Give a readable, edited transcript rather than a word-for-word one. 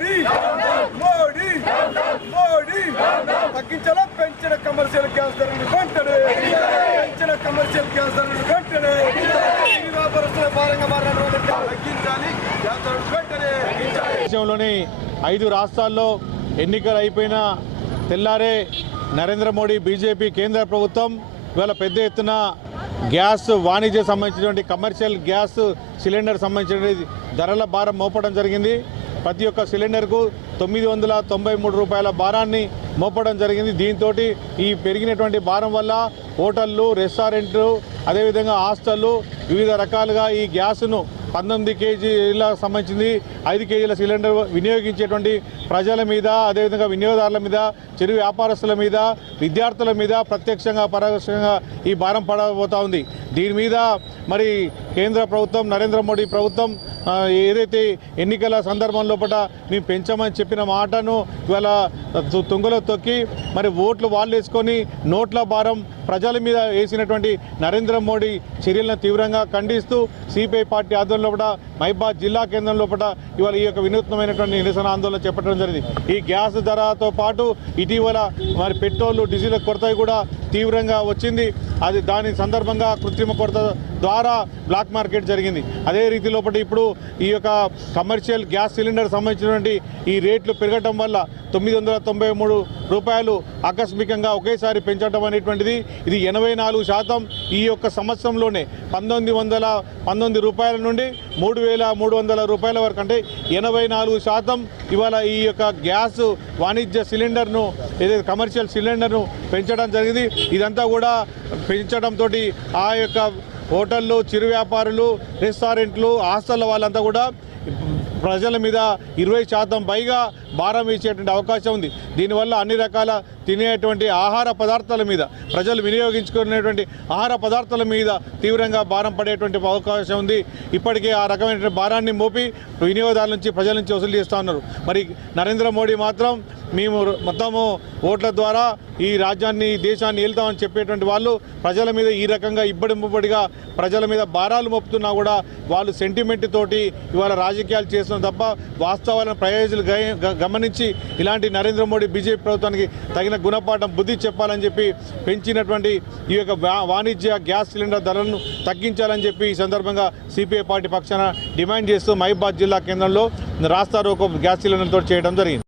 మోడీ మోడీ మోడీ తగ్గించాలా పెంచిన commercial gas ధరలు వెంటనే పెంచిన కమర్షియల్ గ్యాస్ ధరలు వెంటనే వ్యాపారస్తుల భారంగా మారినటువంటి తగ్గించాలి గ్యాస్ ధరలు వెంటనే. దేశంలోని 5 రాష్ట్రాల్లో ఎన్నికలు అయిపోయిన తెల్లారే నరేంద్ర మోడీ బీజేపీ కేంద్ర ప్రభుత్వం ఇవాళ పెద్ద ఎత్తున గ్యాస్ వాణిజ్య సంబంధించినటువంటి కమర్షియల్ గ్యాస్ సిలిండర్ సంబంధించిన ధరల భారం మోపడం జరిగింది. ప్రతి ఒక్క సిలిండర్కు 993 రూపాయల భారాన్ని మోపడం జరిగింది. దీంతో ఈ పెరిగినటువంటి భారం వల్ల హోటళ్ళు, రెస్టారెంట్లు, అదేవిధంగా హాస్టళ్ళు వివిధ రకాలుగా ఈ గ్యాస్ను 19 కేజీల సంబంధించింది 5 కేజీల సిలిండర్ వినియోగించేటువంటి ప్రజల మీద, అదేవిధంగా వినియోగదారుల మీద, చిరు వ్యాపారస్తుల మీద, విద్యార్థుల మీద ప్రత్యక్షంగా పరోక్షంగా ఈ భారం పడబోతా ఉంది. దీని మీద మరి కేంద్ర ప్రభుత్వం, నరేంద్ర మోడీ ప్రభుత్వం ఏదైతే ఎన్నికల సందర్భంలో మేము పెంచామని చెప్పిన మాటను ఇవాళ తుంగలో తొక్కి మరి ఓట్లు వాళ్ళు వేసుకొని నోట్ల భారం ప్రజల మీద వేసినటువంటి నరేంద్ర మోడీ చర్యలను తీవ్రంగా ఖండిస్తూ సిపిఐ పార్టీ ఆధ్వర్యంలో మహిబాద్ జిల్లా కేంద్రంలో ఇవాళ ఈ యొక్క వినూత్నమైనటువంటి నిరసన ఆందోళన చేపట్టడం జరిగింది. ఈ గ్యాస్ ధరతో పాటు ఇటీవల మరి పెట్రోల్, డీజిల్ కొరత కూడా తీవ్రంగా వచ్చింది. దాని సందర్భంగా కృత్రిమ కొరత ద్వారా బ్లాక్ మార్కెట్ జరిగింది. అదే రీతిలో ఇప్పుడు ఈ యొక్క కమర్షియల్ గ్యాస్ సిలిండర్ సంబంధించినటువంటి ఈ రేట్లు పెరగటం వల్ల 993 రూపాయలు ఆకస్మికంగా ఒకేసారి పెంచడం అనేటువంటిది ఇది 84% ఈ యొక్క సంవత్సరంలోనే 1919 రూపాయల నుండి 3300 రూపాయల వరకు, అంటే 84% ఇవాళ ఈ యొక్క గ్యాస్ వాణిజ్య సిలిండర్ను ఏదైతే కమర్షియల్ సిలిండర్ను పెంచడం జరిగింది. ఇదంతా కూడా పెంచడంతో ఆ యొక్క హోటళ్ళు, చిరు వ్యాపారులు, రెస్టారెంట్లు, హాస్టళ్ళ వాళ్ళంతా కూడా ప్రజల మీద 20% పైగా భారం ఇచ్చేటువంటి అవకాశం ఉంది. దీనివల్ల అన్ని రకాల తినేటువంటి ఆహార పదార్థాల మీద, ప్రజలు వినియోగించుకునేటువంటి ఆహార పదార్థాల మీద తీవ్రంగా భారం పడేటువంటి అవకాశం ఉంది. ఇప్పటికే ఆ రకమైనటువంటి భారాన్ని మోపి వినియోగదారుల నుంచి, ప్రజల నుంచి వసూలు చేస్తూ ఉన్నారు. మరి నరేంద్ర మోడీ మాత్రం మేము మొత్తము ఓట్ల ద్వారా ఈ రాజ్యాన్ని, దేశాన్ని వెళ్తామని చెప్పేటువంటి వాళ్ళు ప్రజల మీద ఈ రకంగా ఇబ్బడిముబ్బడిగా ప్రజల మీద భారాలు మోపుతున్నా కూడా వాళ్ళు సెంటిమెంట్ తోటి ఇవాళ రాజకీయాలు చేస్తున్నారు తప్ప వాస్తవాలను ప్రయోజనాలు గమనించి ఇలాంటి నరేంద్ర మోడీ బీజేపీ ప్రభుత్వానికి తగిన గుణపాఠం, బుద్ధి చెప్పాలని చెప్పి పెంచినటువంటి ఈ యొక్క వాణిజ్య గ్యాస్ సిలిండర్ ధరలను తగ్గించాలని చెప్పి ఈ సందర్భంగా సిపిఐ పార్టీ పక్షాన డిమాండ్ చేస్తూ మహిబాద్ జిల్లా కేంద్రంలో రాస్తా రోకో గ్యాస్ సిలిండర్తో చేయడం జరిగింది.